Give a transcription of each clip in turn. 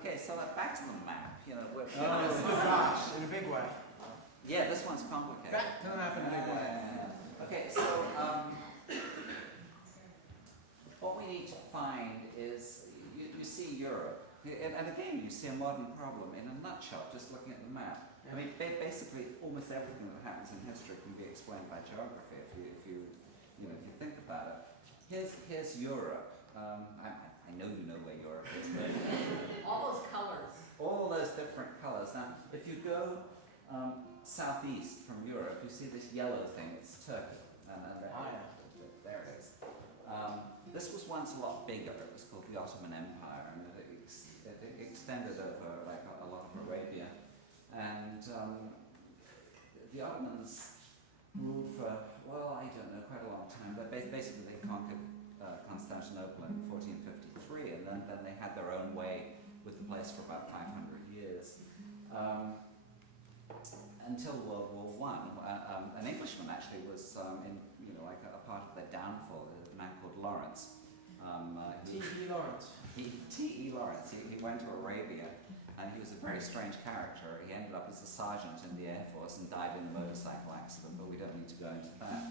Okay, so back to the map. You know, oh gosh, in a big way. Yeah, this one's complicated. Back to the map in a big way. Okay, so what we need to find is, you see Europe, and again you see a modern problem in a nutshell, just looking at the map. I mean, basically almost everything that happens in history can be explained by geography if you think about it. Here's Europe. I know you know where Europe is, but all those colors. All those different colors. Now, if you go southeast from Europe, you see this yellow thing. It's Turkey, and there it is. This was once a lot bigger. It was called the Ottoman Empire, and it extended over like a lot of Arabia. And the Ottomans ruled for, well, I don't know, quite a long time. But basically, they conquered Constantinople in 1453, and then they had their own way with the place for about 500 years. Until World War I, an Englishman actually was like a part of their downfall. A man called Lawrence. T.E. Lawrence. T.E. Lawrence. He went to Arabia, and he was a very strange character. He ended up as a sergeant in the Air Force and died in a motorcycle accident, but we don't need to go into that.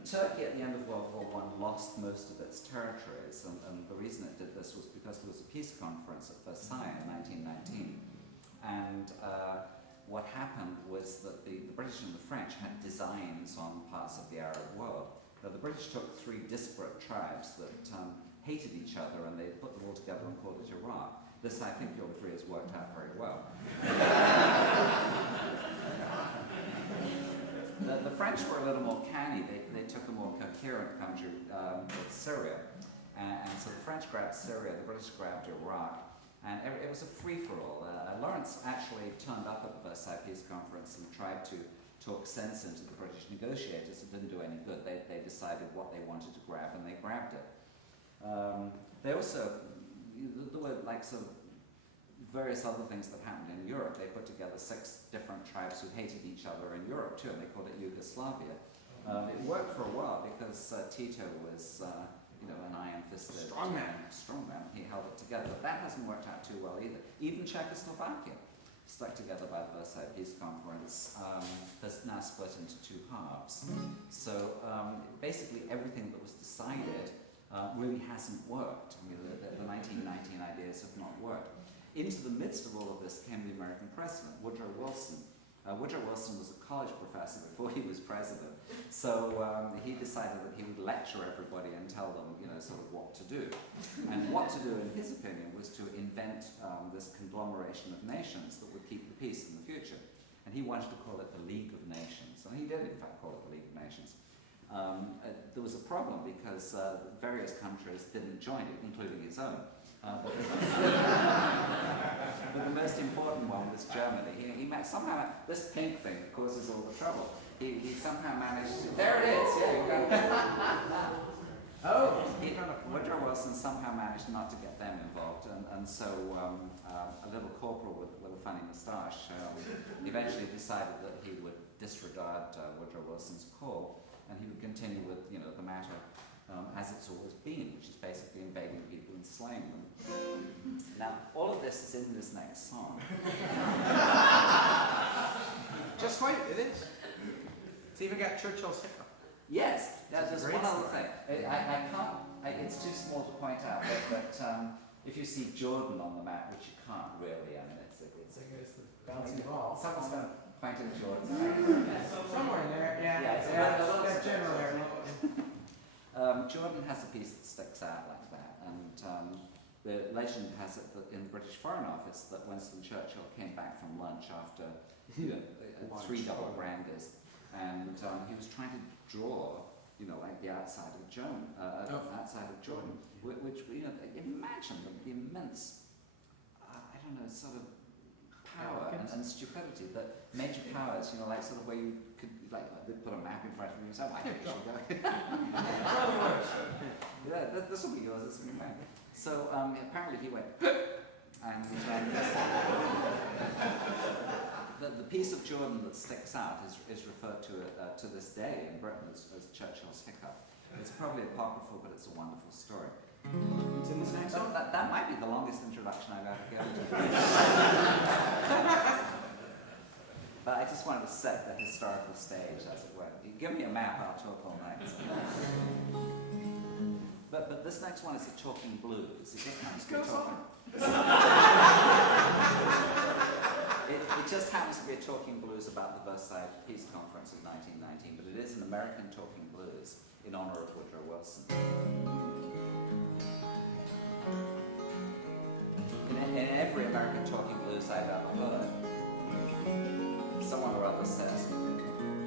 Turkey at the end of World War I lost most of its territories, and the reason it did this was because there was a peace conference at Versailles in 1919. And what happened was that the British and the French had designs on parts of the Arab world. Now, the British took three disparate tribes that hated each other, and they put them all together and called it Iraq. This, I think you'll agree, has worked out very well. The French were a little more canny. They took a more coherent country with Syria. And so the French grabbed Syria, the British grabbed Iraq, and it was a free-for-all. Lawrence actually turned up at the Versailles Peace Conference and tried to talk sense into the British negotiators. It didn't do any good. They decided what they wanted to grab, and they grabbed it. They also, there were like sort of various other things that happened in Europe. They put together 6 different tribes who hated each other in Europe too, and they called it Yugoslavia. It worked for a while because Tito was an iron-fisted strong man. He held it together, but that hasn't worked out too well either. Even Czechoslovakia, stuck together by the Versailles Peace Conference, has now split into 2 halves. So basically everything that was decided really hasn't worked. I mean, the 1919 ideas have not worked. Into the midst of all of this came the American president, Woodrow Wilson. Woodrow Wilson was a college professor before he was president, so he decided that he would lecture everybody and tell them, sort of what to do. And what to do, in his opinion, was to invent this conglomeration of nations that would keep the peace in the future. And he wanted to call it the League of Nations, and he did, in fact, call it the League of Nations. There was a problem because various countries didn't join it, including his own. But the most important one was Germany. He somehow, this pink thing that causes all the trouble, he somehow managed to, there it is, Woodrow Wilson somehow managed not to get them involved, and so a little corporal with a funny moustache eventually decided that he would disregard Woodrow Wilson's call, and he would continue with the matter as it's always been, which is basically invading people and slaying them. Now, all of this is in this next song. Just wait, it is. It's even got Churchill's hiccup. Yes, there's one other thing. I can't, it's too small to point out, but if you see Jordan on the map, which you can't really, I mean, it's the bouncing ball. Someone's going to point in Jordan. Somewhere in there, yeah. That general area. Jordan has a piece that sticks out like that, and the legend has it that in the British Foreign Office that Winston Churchill came back from lunch after 3 double brandies, and he was trying to draw, like the outside of Jordan, which imagine the immense, sort of power and stupidity that major powers, like sort of where you could they put a map in front of you and say, I think you should go. This will be yours, this will be mine. So apparently he went, and the piece of Jordan that sticks out is referred to this day in Britain as Churchill's hiccup. It's probably apocryphal, but it's a wonderful story. It's in this next song? That might be the longest introduction introduction I've ever given to you. But I just wanted to set the historical stage, as it were. You give me a map, I'll talk all night. But this next one is a talking blues. It just happens to be it just happens to be a talking blues about the Versailles Peace Conference of 1919, but it is an American talking blues in honor of Woodrow Wilson. In every American talking blues I've ever heard, someone or other says,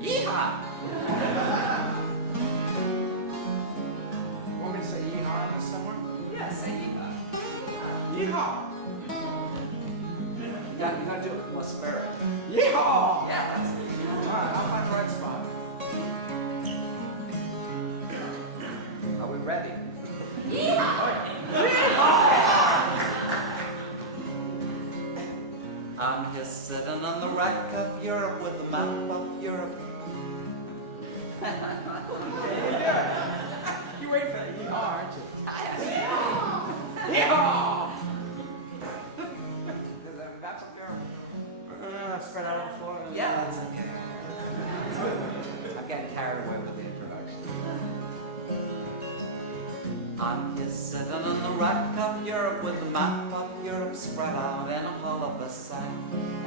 "Yeehaw!" Want me to say yeehaw to someone? Yeah, say yeehaw. Yeehaw! You gotta do it with more spirit. Yeehaw! Yeah, that's it. Alright, I'll find the right spot. Are we ready? I'm here sitting on the wreck of Europe with the map of Europe. You wait for that yeehaw, aren't you? Yeehaw! Yeehaw! The map of Europe. Spread out on the floor. Yeah, that's it. I'm getting carried away with the introduction. I'm here sitting on the wreck of Europe with the map of Europe spread out in a whole of the sight.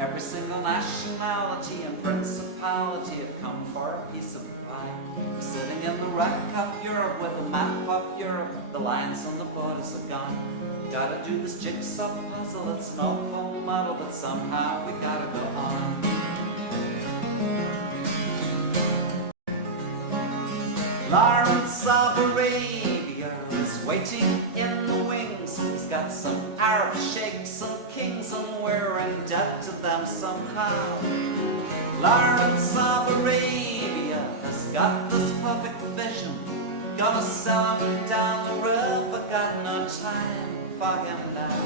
Every single nationality and principality have come for a piece of pie. I'm sitting in the wreck of Europe with the map of Europe. The lines on the borders are gone. Gotta do this jigsaw puzzle, it's an awful muddle, but somehow we gotta go on. Lawrence of Arabia is waiting in the wings. He's got some Arab sheikhs, some kings, and we're in debt to them somehow. Lawrence of Arabia has got this perfect vision. Gonna sell him down the river, got no time for him now.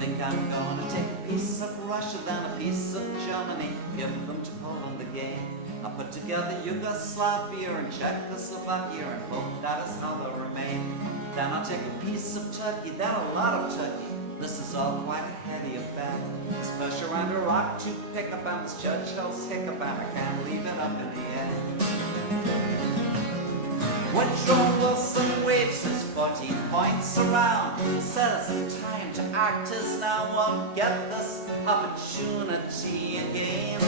Think I'm gonna take a piece of Russia, then a piece of Germany, give them to Poland again. I put together Yugoslavia and Czechoslovakia and hope that is how they'll remain. Then I'll take a piece of Turkey, then a lot of Turkey. This is all quite a heady affair. It's Persia and Iraq to pick up, and it's Churchill's hiccup, and I can't leave it up in the air. Woodrow Wilson waves his 14 points around, says the time to act is now, won't get this opportunity again.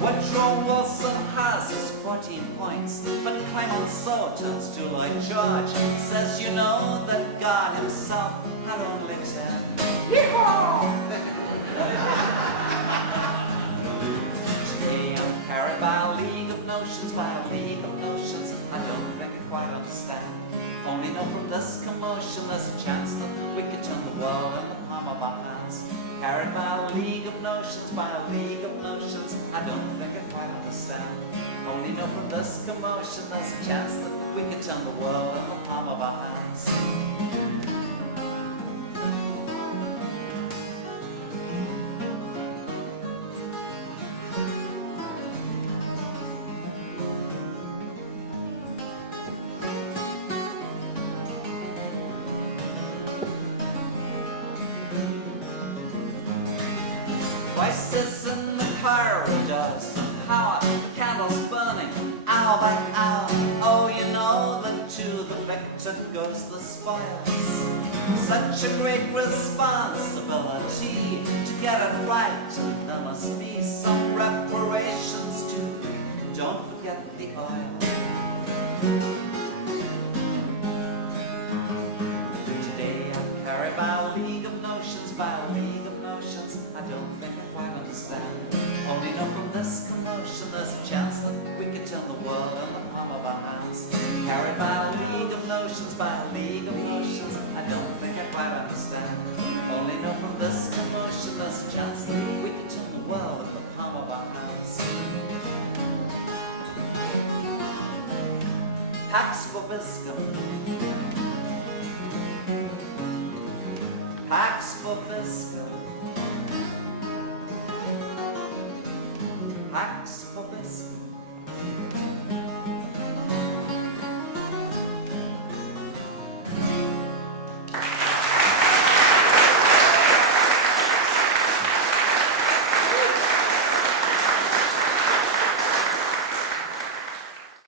Woodrow Wilson has his 14 points, but Clemenceau turns to Lloyd George, says you know that God himself had only 10. Yeehaw! Today I'm carried by a league of notions, by a league of notions I don't think I quite understand. Only know from this commotion there's a chance that we could turn the world in the palm of our hands. Carried by a league of notions, by a league of notions I don't think I quite understand. Only know from this commotion there's a chance that we could turn the world in the palm of our hands. Voices in the corridors, somehow the candles burning, hour by hour. Oh, you know that to the victor goes the spoils. Such a great responsibility to get it right, and there must be some reparations too. Don't forget the oil. Today I'm carried by a league of notions, by a league of notions I don't think I quite understand. Only know from this commotion there's a chance that we could turn the world in the palm of our hands. Carried by a league of notions, by a league of notions I don't think I quite understand. Only know from this commotion there's a chance that we could turn the world in the palm of our hands. Pax vobiscum. Pax vobiscum. Pax vobiscum.